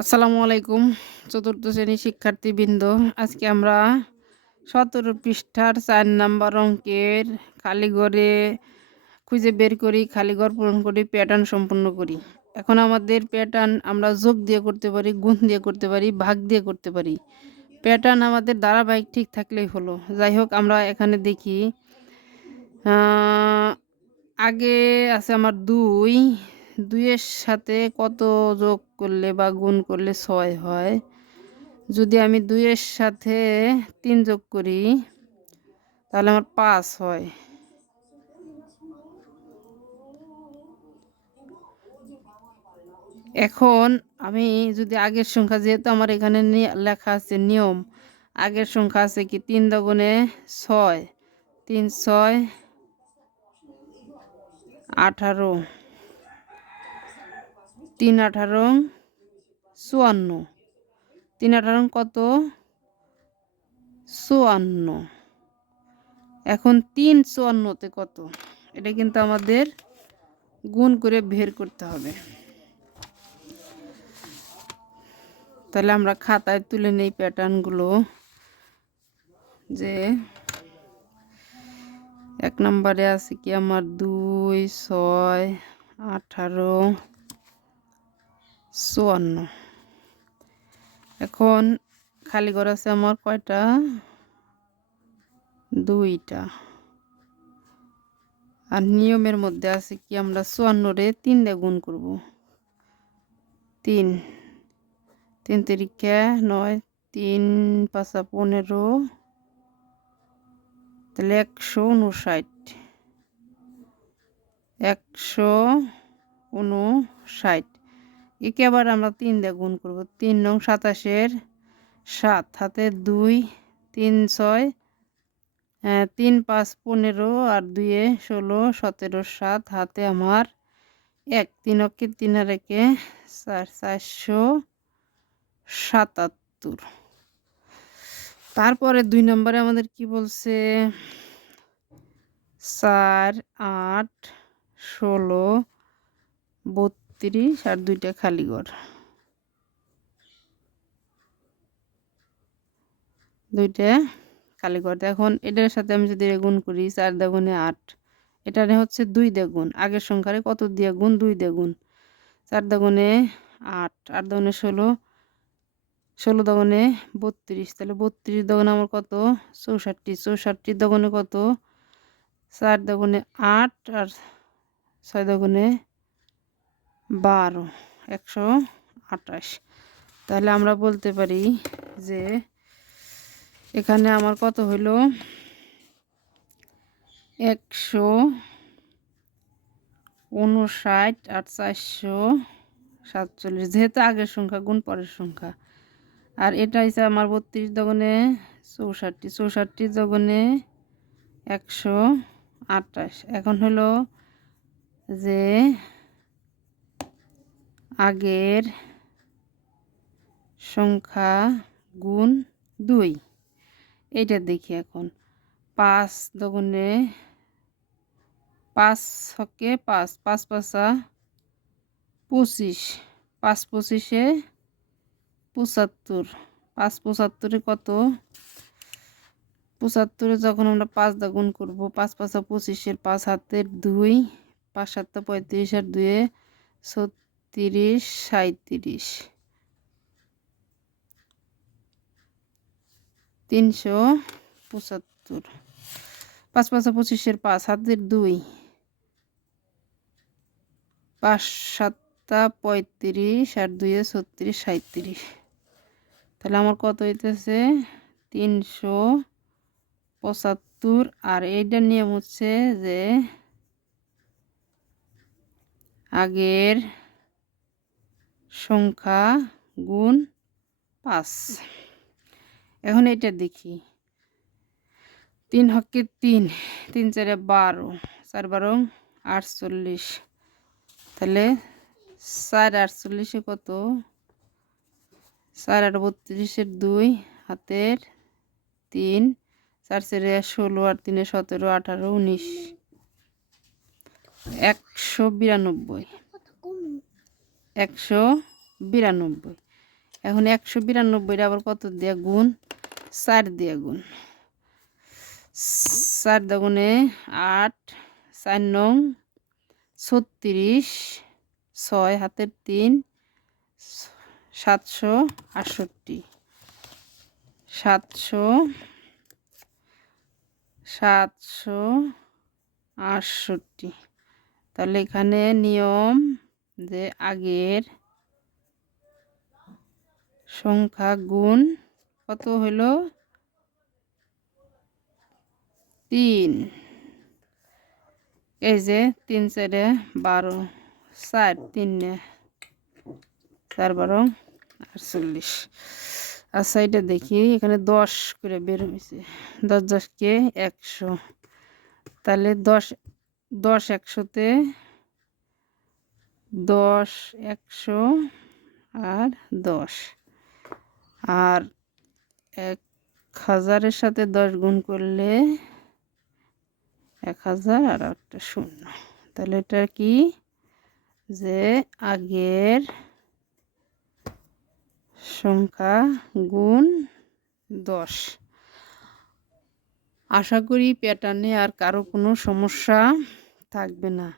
আসসালামু আলাইকুম চতুর্থ শ্রেণীর শিক্ষার্থীবৃন্দ। আজকে আমরা 17 পৃষ্ঠার 4 নাম্বার অঙ্কের খালিঘরে খুঁজে বের করি, খালিঘর পূরণ করি, প্যাটার্ন সম্পূর্ণ করি। এখন আমাদের প্যাটার্ন আমরা যোগ দিয়ে করতে পারি, গুণ দিয়ে করতে পারি, ভাগ দিয়ে করতে পারি। প্যাটার্ন আমাদের ধারাবাহিক ঠিক থাকলেই হলো। যাই হোক, আমরা এখানে দেখি আগে আছে আমার 2 2-এর সাথে কত যোগ করলে বা গুণ করলে 6 হয়। যদি আমি 2-এর সাথে 3 যোগ করি তাহলে আমার 5 হয়। এখন আমি যদি আগের সংখ্যা, যেহেতু আমার এখানে লেখা আছে নিয়ম, আগের সংখ্যা আছে কি 3 দুগুণে 6, 3 6 18, 3 18 54, 3 18 কত 54। এখন 3 54-তে কত, এটা কিন্তু আমাদের গুণ করে বের করতে হবে। তাহলে আমরা খাতায় তুলে নেই প্যাটার্নগুলো। যে 1 নম্বরে আছে কি আমার 2 6 18 54। এখন খালি ঘর আছে আমার কয়টা, 2টা। আর নিয়মের মধ্যে আছে কি আমরা 54-রে 3 দিয়ে গুণ করব। 3 3 তিরিকা 9, 3 5 15, তাহলে 159। 159 একে আবার আমরা 3 দিয়ে গুণ করব। 3 নং 27-এর 7 হাতে 2, 3 6 3 5 15 আর 2 16 17 7 হাতে আমার 1, 3 অক্ষে 3 আর 1 4 477। তারপরে 2 নম্বরে আমাদের কি বলছে 4 8 16 32 আর 2টা খালি ঘর, 2টা খালি ঘর। এখন এটার সাথে আমি যদি গুণ করি 4 দুগুণে 8, এটা হচ্ছে 2 দিয়ে গুণ। আগের সংখ্যারে কত দিয়ে গুণ, 2 দিয়ে গুণ। 4 দুগুণে 8, 8 দুগুণে 16, 16 দুগুণে 32, তাহলে 32 দুগুণে আমার কত 64, 64 দুগুণে কত 4 দুগুণে 8 আর 6 দুগুণে 12, 128। তাহলে আমরা বলতে পারি যে এখানে আমার কত হইল 159 আর 447, যেহেতু আগের সংখ্যা গুণ পরের সংখ্যা। আর এটা হচ্ছে আমার 32 দুগুণে 64, 64 দুগুণে 128। এখন হলো যে আগের সংখ্যা গুণ 2, এইটা দেখি। এখন 5 দুগুণে 5 হকে 5, 5 5 25, 5 25-এ 75, 5 75-এ কত 75-এ যখন আমরা 5 দিয়ে গুণ করবো 5 5 25-এর 5 হাতের 2, 5 7 35 আর 2 36 37, 375। 5 5 25-এর 5 হাতের 2, 5 7 35 আর 2 36 37, তাহলে আমার কত হইতেছে 375। আর এইটার নিয়ম হচ্ছে যে আগের সংখ্যা গুণ 5। এখন এটা দেখি 3 হকে 3, 3 4 12, 4 12 48, তাহলে 4 48-এ কত 4 8 32-এর 2 হাতের 3, 4 4 16 আর 3 17 18 19, 192, 192। এখন 192 আবার কত দিয়ে গুণ, 4 দিয়ে গুণ। 4 দাগুনে 8, 4 নং 36, 6 হাতের 3, 768, 768। তাহলে এখানে নিয়ম যে আগের সংখ্যা গুণ কত হইল, 3। এই যে 3 4 12, 4 3 4 12 48। আচ্ছা এটা দেখি, এখানে 10 করে বের হয়েছে, 10 10 কে 100। তাহলে 10 10 100-তে 10 100 আর 10, আর 1000-এর সাথে 10 গুণ করলে 1000 আর একটা 0। তাহলে এটা কি, যে আগের সংখ্যা গুণ 10। আশা করি প্যাটার্নে আর কারো কোনো সমস্যা থাকবে না।